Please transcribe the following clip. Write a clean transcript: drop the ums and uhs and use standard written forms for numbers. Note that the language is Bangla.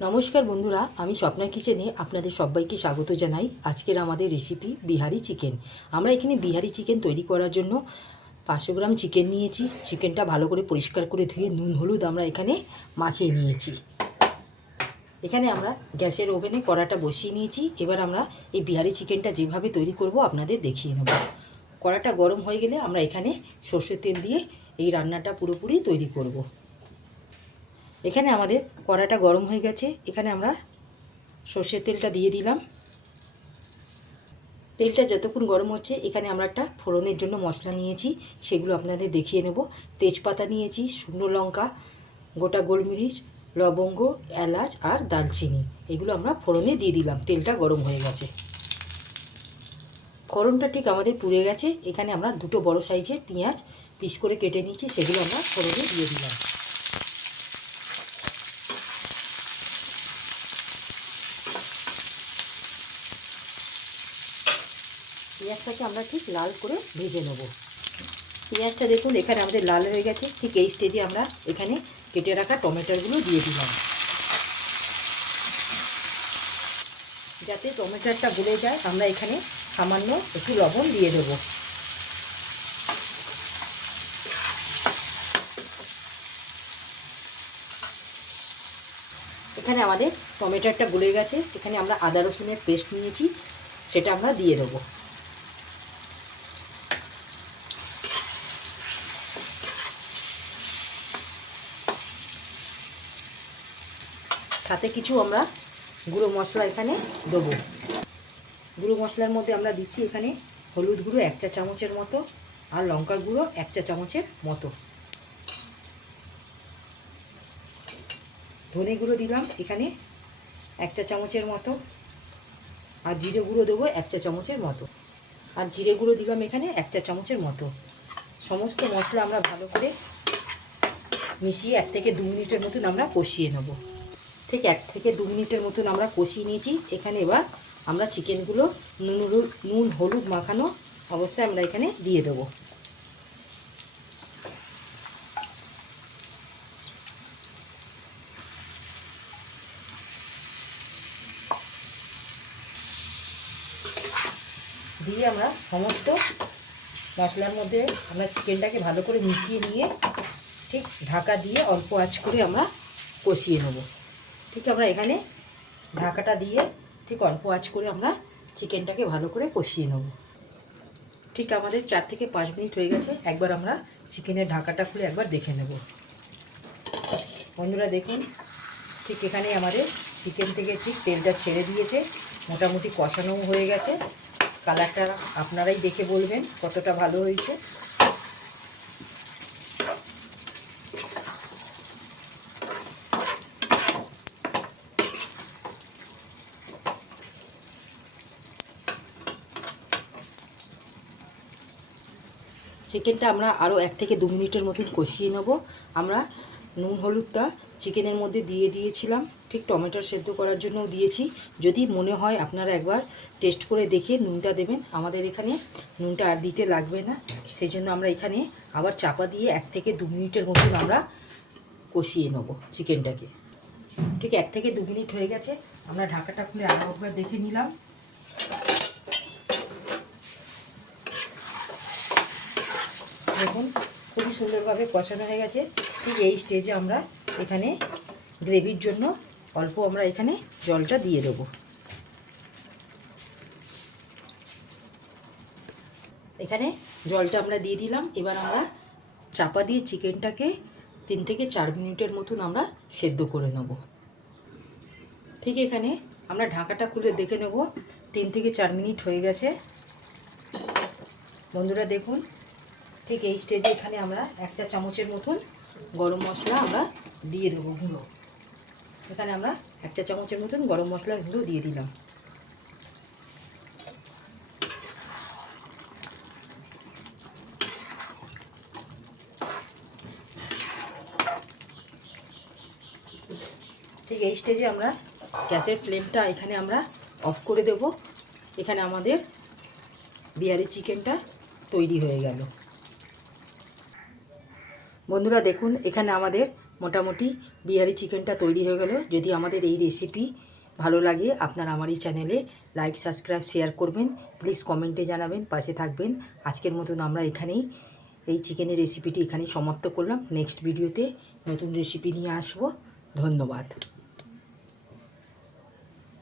নমস্কার বন্ধুরা, আমি স্বপ্না কিচেনে আপনাদের সবাইকে স্বাগত জানাই। আজকের আমাদের রেসিপি বিহারি চিকেন। আমরা এখানে বিহারি চিকেন তৈরি করার জন্য 500 গ্রাম চিকেন নিয়েছি। চিকেনটা ভালো করে পরিষ্কার করে ধুয়ে নুন হলুদ আমরা এখানে মাখিয়ে নিয়েছি। এখানে আমরা গ্যাসের ওভেনে কড়াটা বসিয়ে নিয়েছি। এবার আমরা এই বিহারি চিকেনটা যেভাবে তৈরি করব আপনাদের দেখিয়ে নেব। কড়াটা গরম হয়ে গেলে আমরা এখানে সর্ষের তেল দিয়ে এই রান্নাটা পুরোপুরি তৈরি করব। এখানে আমাদের কড়াটা গরম হয়ে গেছে। এখানে আমরা সর্ষের তেলটা দিয়ে দিলাম। তেলটা যতক্ষণ গরম হচ্ছে এখানে আমরা একটা ফোড়নের জন্য মশলা নিয়েছি, সেগুলো আপনাদের দেখিয়ে নেব। তেজপাতা নিয়েছি, শুকনো লঙ্কা, গোটা গোলমরিচ, লবঙ্গ, এলাচ আর দারচিনি, এগুলো আমরা ফোড়নে দিয়ে দিলাম। তেলটা গরম হয়ে গেছে। ফোড়নটা ঠিক আমাদের পুড়ে গেছে। এখানে আমরা দুটো বড় সাইজের পেঁয়াজ পিস করে কেটে নিয়েছি, সেগুলো আমরা ফোড়নে দিয়ে দিলাম। পেঁয়াজটাকে আমরা ঠিক লাল করে ভেজে নেব। পেঁয়াজটা দেখুন এখানে আমাদের লাল হয়ে গেছে। ঠিক এই স্টেজে আমরা এখানে কেটে রাখা টমেটোগুলো দিয়ে দিলাম। যাতে টমেটোটা গলে যায় আমরা এখানে সামান্য একটু লবণ দিয়ে দেব। এখানে আমাদের টমেটোটা গলে গেছে। এখানে আমরা আদা রসুনের পেস্ট নিয়েছি, সেটা আমরা দিয়ে দেবো। সাথে কিছু আমরা গুঁড়ো মশলা এখানে দেবো। গুঁড়ো মশলার মধ্যে আমরা দিচ্ছি এখানে হলুদ গুঁড়ো 1 চা চামচের মতো আর লঙ্কার গুঁড়ো 1 চা চামচের মতো। ধনে গুঁড়ো দিলাম এখানে 1 চা চামচের মতো আর জিরে গুঁড়ো দেবো 1 চা চামচের মতো আর জিরে গুঁড়ো দিলাম এখানে 1 চা চামচের মতো। সমস্ত মশলা আমরা ভালো করে মিশিয়ে 1 থেকে 2 মিনিটের মতন আমরা কষিয়ে নেব। ঠিক 1 থেকে 2 মিনিটের মতন আমরা কষিয়ে নিয়েছি। এখানে এবার আমরা চিকেনগুলো নুন হলুদ মাখানো অবস্থায় আমরা এখানে দিয়ে দেবো। দিয়ে আমরা সমস্ত মশলার মধ্যে আমরা চিকেনটাকে ভালো করে মিশিয়ে নিয়ে ঠিক ঢাকা দিয়ে অল্প আঁচ করে আমরা কষিয়ে নেব। ঠিক আমরা এখানে ঢাকাটা দিয়ে ঠিক অল্প আঁচ করে আমরা চিকেনটাকে ভালো করে কষিয়ে নেব। ঠিক আমাদের 4 থেকে 5 মিনিট হয়ে গেছে। একবার আমরা চিকেনের ঢাকাটা খুলে একবার দেখে নেব। বন্ধুরা দেখুন, ঠিক এখানে আমাদের চিকেন থেকে ঠিক তেলটা ছেড়ে দিয়েছে, মোটামুটি কষানোও হয়ে গেছে। কালারটা আপনারাই দেখে বলবেন কতটা ভালো হয়েছে। চিকেনটা আমরা আরও 1 থেকে 2 মিনিটের মতন কষিয়ে নেব। আমরা নুন হলুদটা চিকেনের মধ্যে দিয়ে দিয়েছিলাম, ঠিক টমেটো সেদ্ধ করার জন্যও দিয়েছি। যদি মনে হয় আপনারা একবার টেস্ট করে দেখে নুনটা দেবেন। আমাদের এখানে নুনটা আর দিতে লাগবে না, সেই জন্য আমরা এখানে আবার চাপা দিয়ে 1 থেকে 2 মিনিটের মতন আমরা কষিয়ে নেব চিকেনটাকে। ঠিক 1 থেকে 2 মিনিট হয়ে গেছে। আমরা ঢাকাটা খুলে আরও একবার দেখে নিলাম। দেখুন খুবই সুন্দরভাবে কষানো হয়ে গেছে। ঠিক এই স্টেজে আমরা এখানে গ্রেভির জন্য অল্প আমরা এখানে জলটা দিয়ে দেবো। এখানে জলটা আমরা দিয়ে দিলাম। এবার আমরা চাপা দিয়ে চিকেনটাকে 3 থেকে 4 মিনিটের মতন আমরা সেদ্ধ করে নেব। ঠিক এখানে আমরা ঢাকাটা খুলে দেখে নেব 3 থেকে 4 মিনিট হয়ে গেছে। বন্ধুরা দেখুন, ঠিক এই স্টেজে এখানে আমরা 1 চা চামচের মতন গরম মশলা আমরা দিয়ে দেবো গুঁড়ো। এখানে আমরা 1 চা চামচের মতন গরম মশলার গুঁড়ো দিয়ে দিলাম। ঠিক এই স্টেজে আমরা গ্যাসের ফ্লেমটা এখানে আমরা অফ করে দেব। এখানে আমাদের বিহারি চিকেনটা তৈরি হয়ে গেল। বন্ধুরা দেখুন, এখানে আমাদের মোটামুটি বিহারি চিকেনটা তৈরি হয়ে গেল। যদি আমাদের এই রেসিপি ভালো লাগে আপনারা আমার এই চ্যানেলে লাইক, সাবস্ক্রাইব, শেয়ার করবেন। প্লিজ কমেন্টে জানাবেন, পাশে থাকবেন। আজকের মতন আমরা এখানেই এই চিকেনের রেসিপিটি এখানেই সমাপ্ত করলাম। নেক্সট ভিডিওতে নতুন রেসিপি নিয়ে আসবো। ধন্যবাদ।